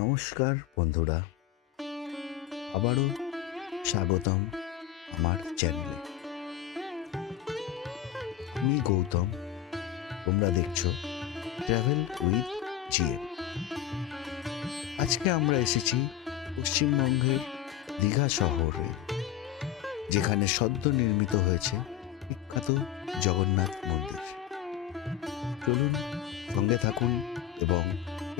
নমস্কার বন্ধুরা, আবারও স্বাগতম আমার চ্যানেলে। আমি গৌতম, তোমরা দেখছো ট্রাভেল উইথ জিএম। আজকে আমরা এসেছি পশ্চিমবঙ্গের দীঘা শহরে, যেখানে সদ্য নির্মিত হয়েছে বিখ্যাত জগন্নাথ মন্দির। চলুন সঙ্গে থাকুন এবং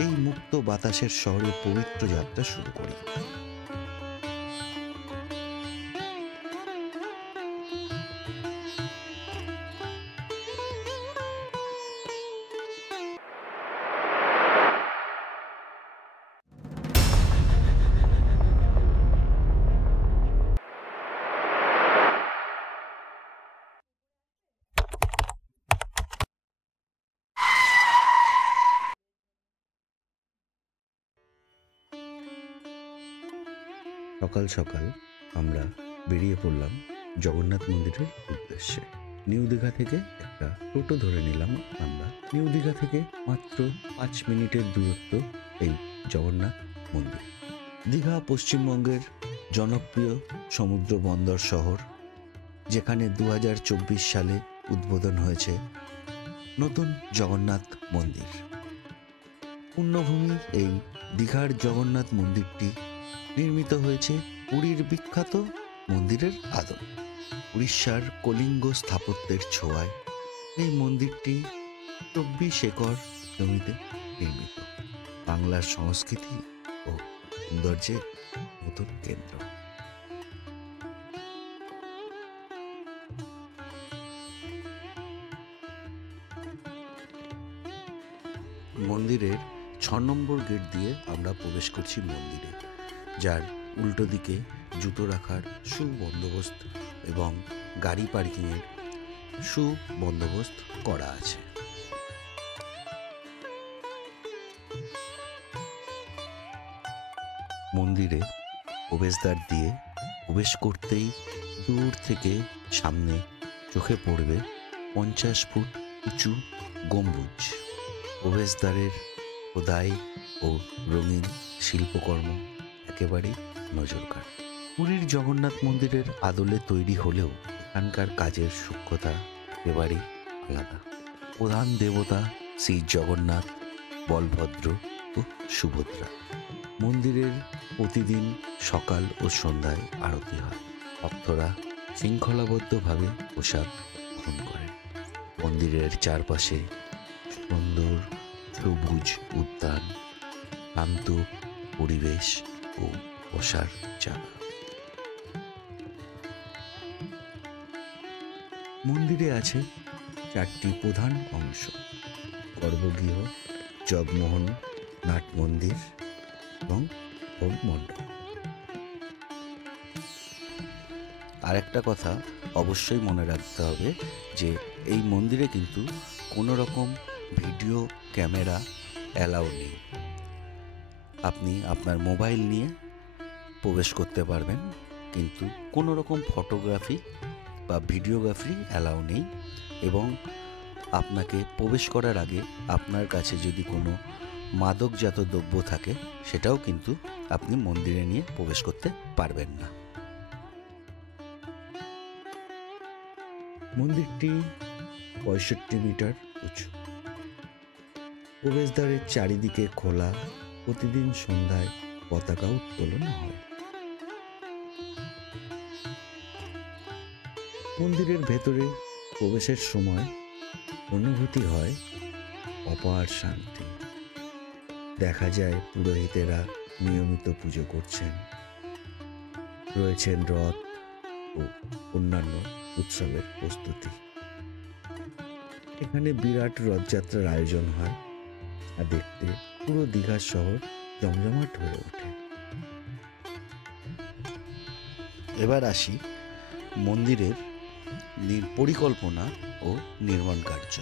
এই মুক্ত বাতাসের শহরে পবিত্র যাত্রা শুরু করি। সকাল সকাল আমরা বেরিয়ে পড়লাম জগন্নাথ মন্দিরের উদ্দেশ্যে। নিউ দীঘা থেকে একটা টোটো ধরে নিলাম আমরা। নিউ দীঘা থেকে মাত্র 5 মিনিটের দূরত্ব এই জগন্নাথ মন্দির। দীঘা পশ্চিমবঙ্গের জনপ্রিয় সমুদ্র বন্দর শহর, যেখানে 2024 সালে উদ্বোধন হয়েছে নতুন জগন্নাথ মন্দির। পুণ্যভূমি এই দীঘার জগন্নাথ মন্দিরটি নির্মিত হয়েছে পুরীর বিখ্যাত মন্দিরের আদলে। উড়িষ্যার কলিঙ্গ স্থাপত্যের ছোঁয়ায় এই মন্দিরটি 24 একর জমিতে নির্মিত। বাংলার সংস্কৃতি ও সৌন্দর্যের নতুন কেন্দ্র। মন্দিরের 6 নম্বর গেট দিয়ে আমরা প্রবেশ করছি মন্দিরে, যার উল্টো দিকে জুতো রাখার সুবন্দোবস্ত এবং গাড়ি পার্কিংয়ের সুবন্দোবস্ত করা আছে। মন্দিরে প্রবেশদ্বার দিয়ে প্রবেশ করতেই দূর থেকে সামনে চোখে পড়বে 50 ফুট উঁচু গম্বুজ। প্রবেশদ্বারের খোদাই ও রঙিন শিল্পকর্ম একেবারেই নজর কাড়ে। পুরীর জগন্নাথ মন্দিরের আদলে তৈরি হলেও এখানকার কাজের সূক্ষ্মতা একেবারেই আলাদা। প্রধান দেবতা শ্রী জগন্নাথ, বলভদ্র ও সুভদ্রা। মন্দিরের প্রতিদিন সকাল ও সন্ধ্যায় আরতি হয়। ভক্তরা শৃঙ্খলাবদ্ধভাবে প্রসাদ গ্রহণ করেন। মন্দিরের চারপাশে সুন্দর সবুজ উদ্যান, শান্ত পরিবেশ ও বসার জায়গা। মন্দিরে আছে 4টি প্রধান অংশ: গর্ভগৃহ, জগমোহন, নাট মন্দির এবং ভোগ মণ্ডপ। আরেকটা কথা অবশ্যই মনে রাখতে হবে যে এই মন্দিরে কিন্তু কোনো রকম ভিডিও ক্যামেরা অ্যালাউ নেই। আপনি আপনার মোবাইল নিয়ে প্রবেশ করতে পারবেন, কিন্তু কোনো রকম ফটোগ্রাফি বা ভিডিওগ্রাফি অ্যালাউ নেই। এবং আপনাকে প্রবেশ করার আগে আপনার কাছে যদি কোনো মাদকজাত দ্রব্য থাকে, সেটাও কিন্তু আপনি মন্দিরে নিয়ে প্রবেশ করতে পারবেন না। মন্দিরটি 65 মিটার উঁচু। প্রবেশদ্বারের চারিদিকে খোলা, প্রতিদিন সন্ধ্যায় পতাকা উত্তোলন হয়। মন্দিরের ভেতরে প্রবেশের সময় অনুভূতি হয় অপার শান্তি। দেখা যায় পুরোহিতেরা নিয়মিত পুজো করছেন, রয়েছেন রথ ও অন্যান্য উৎসবের প্রস্তুতি। এখানে বিরাট রথযাত্রার আয়োজন হয়, আর দেখতে পুরো দীঘার শহর জমজমাট হয়ে ওঠে। এবার আসি মন্দিরের পরিকল্পনা ও নির্মাণ কার্য।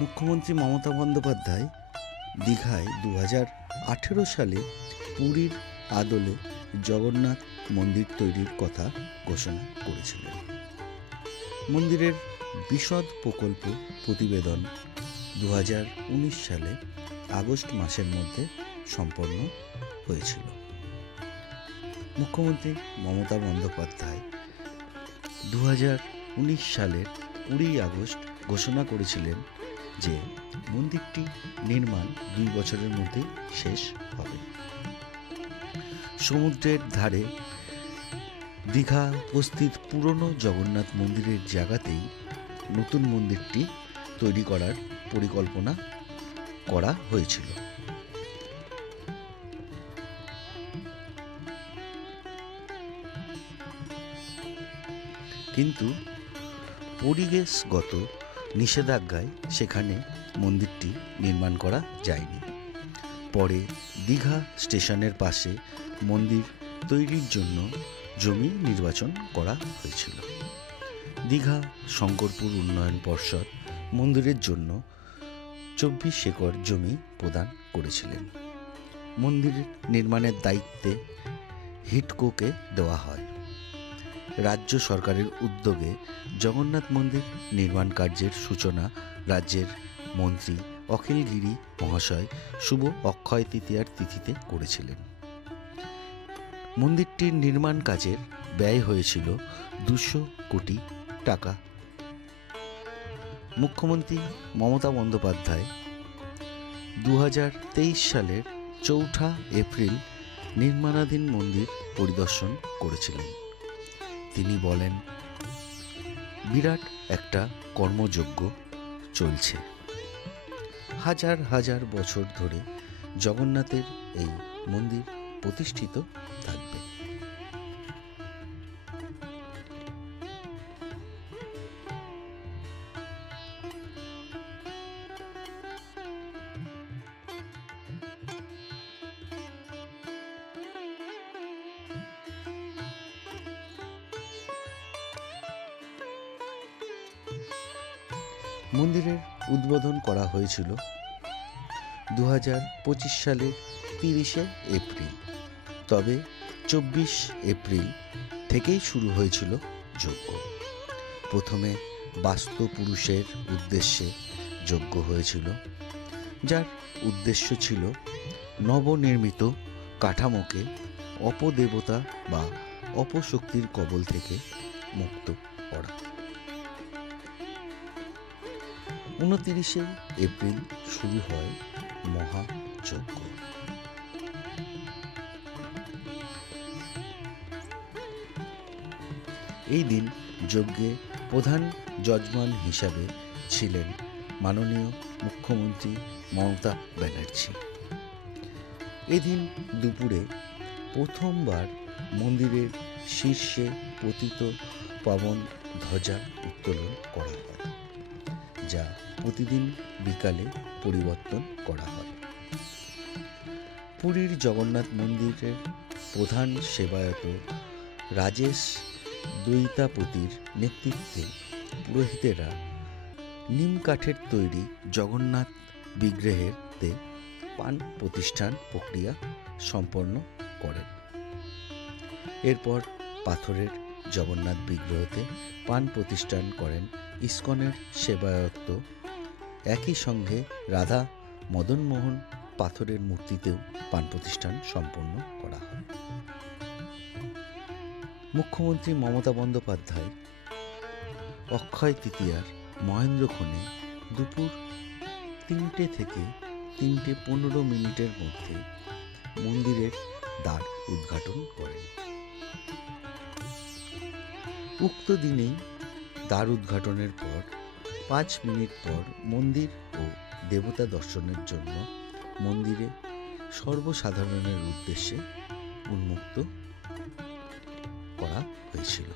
মুখ্যমন্ত্রী মমতা বন্দ্যোপাধ্যায় দীঘায় 2018 সালে পুরীর আদলে জগন্নাথ মন্দির তৈরির কথা ঘোষণা করেছিলেন। মন্দিরের বিশদ প্রকল্প প্রতিবেদন 2019 সালে আগস্ট মাসের মধ্যে সম্পন্ন হয়েছিল। মুখ্যমন্ত্রী মমতা বন্দ্যোপাধ্যায় 2019 সালের 20 আগস্ট ঘোষণা করেছিলেন যে মন্দিরটি নির্মাণ 2 বছরের মধ্যে শেষ হবে। সমুদ্রের ধারে দীঘা উপস্থিত পুরনো জগন্নাথ মন্দিরের জায়গাতেই নতুন মন্দিরটি তৈরি করার পরিকল্পনা করা হয়েছিল। কিন্তু পরিবেশগত নিষেধাজ্ঞায় সেখানে মন্দিরটি নির্মাণ করা যায়নি। পরে দীঘা স্টেশনের পাশে মন্দির তৈরির জন্য জমি নির্বাচন করা হয়েছিল। দীঘা শঙ্করপুর উন্নয়ন পর্ষদ মন্দিরের জন্য 24 একর জমি প্রদান করেছিলেন। মন্দির নির্মাণের দায়িত্বে হিডকোকে দেওয়া হয়। রাজ্য সরকারের উদ্যোগে জগন্নাথ মন্দির নির্মাণ কার্যের সূচনা রাজ্যের মন্ত্রী অখিল গিরি মহাশয় শুভ অক্ষয় তৃতীয়ার তিথিতে করেছিলেন। মন্দিরটির নির্মাণ কাজের ব্যয় হয়েছিল 200 কোটি টাকা। মুখ্যমন্ত্রী মমতা বন্দ্যোপাধ্যায় 2023 সালের 4 এপ্রিল নির্মাণাধীন মন্দির পরিদর্শন করেছিলেন। তিনি বলেন, বিরাট একটা কর্মযজ্ঞ চলছে। হাজার হাজার বছর ধরে জগন্নাথের এই মন্দির প্রতিষ্ঠিত থাকবে। মন্দিরের উদ্বোধন করা হয়েছিল 2025 সালের 30 এপ্রিল। তবে 24 এপ্রিল থেকেই শুরু হয়েছিল যজ্ঞ। প্রথমে বাস্তু পুরুষের উদ্দেশ্যে যজ্ঞ হয়েছিল, যার উদ্দেশ্য ছিল নবনির্মিত কাঠামোকে অপদেবতা বা অপশক্তির কবল থেকে মুক্ত করা। 29 এপ্রিল শুরু হয় মহাযজ্ঞ। এই দিন যজ্ঞে প্রধান যজমান হিসাবে ছিলেন মাননীয় মুখ্যমন্ত্রী মমতা ব্যানার্জি। এদিন দুপুরে প্রথমবার মন্দিরের শীর্ষে পতিত পাবন ধ্বজা উত্তোলন করা হয়, যা প্রতিদিন বিকালে পরিবর্তন করা হয়। পুরীর জগন্নাথ মন্দিরের প্রধান সেবায়ত রাজেশ দৈতাপতির নেতৃত্বে পুরোহিতেরা নিম কাঠের তৈরি জগন্নাথ বিগ্রহেতে পান প্রতিষ্ঠান প্রক্রিয়া সম্পন্ন করেন। এরপর পাথরের জগন্নাথ বিগ্রহতে পান প্রতিষ্ঠান করেন ইস্কনের সেবায়ত। একই সঙ্গে রাধা মদনমোহন পাথরের মূর্তিতেও পান প্রতিষ্ঠান সম্পন্ন করা হয়। মুখ্যমন্ত্রী মমতা বন্দ্যোপাধ্যায় অক্ষয় তৃতীয়ার মহেন্দ্রক্ষণে দুপুর 3টে থেকে 3:15 মধ্যে মন্দিরের দ্বার উদ্ঘাটন করেন। উক্ত দিনেই দ্বার উদ্ঘাটনের পর 5 মিনিট পর মন্দির ও দেবতা দর্শনের জন্য মন্দিরে সর্বসাধারণের উদ্দেশ্যে উন্মুক্ত করা হয়েছিল।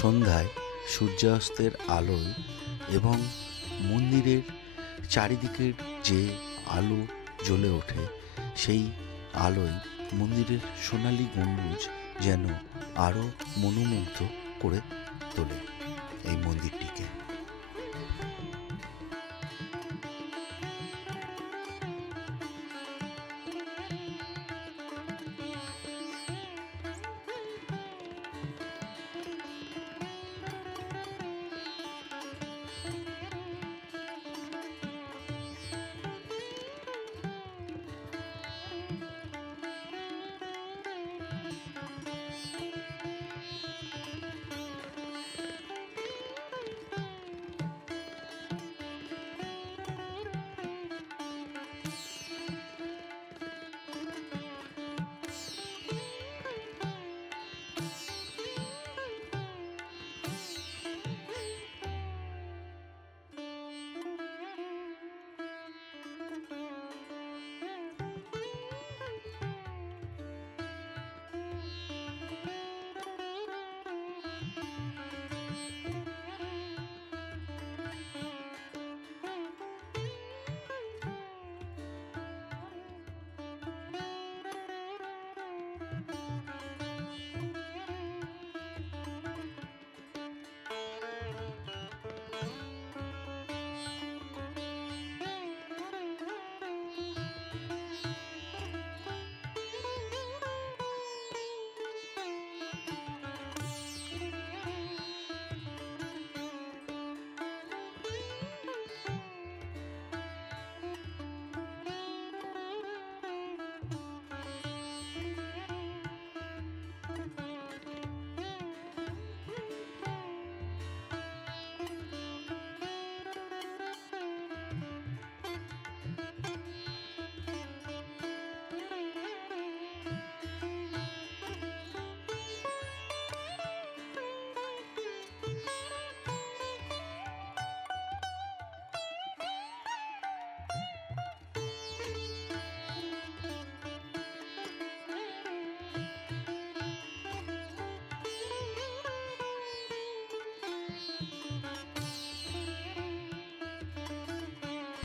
সন্ধ্যায় সূর্যাস্তের আলোয় এবং মন্দিরের চারিদিকের যে আলো জ্বলে ওঠে, সেই আলোয় মন্দিরের সোনালি গম্বুজ যেন আরও মনোমুগ্ধ করে তোলে এই মন্দিরটিকে।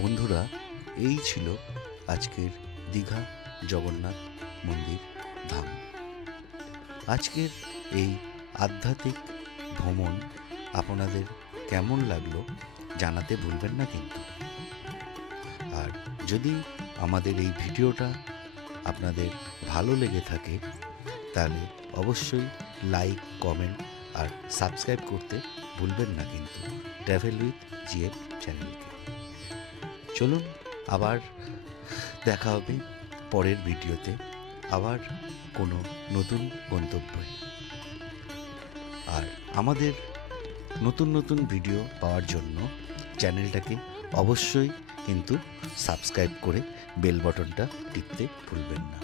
বন্ধুরা, এই ছিল আজকের দীঘা জগন্নাথ মন্দির ধাম। আজকের এই আধ্যাত্মিক ভ্রমণ আপনাদের কেমন লাগলো জানাতে ভুলবেন না কিন্তু। আর যদি আমাদের এই ভিডিওটা আপনাদের ভালো লেগে থাকে তাহলে অবশ্যই লাইক, কমেন্ট আর সাবস্ক্রাইব করতে ভুলবেন না কিন্তু ট্রাভেল উইথ জিএম চ্যানেলকে। চলুন আবার দেখা হবে পরের ভিডিওতে, আবার কোনো নতুন গন্তব্যে। আর আমাদের নতুন নতুন ভিডিও পাওয়ার জন্য চ্যানেলটাকে অবশ্যই কিন্তু সাবস্ক্রাইব করে বেল বাটনটা টিপতে ভুলবেন না।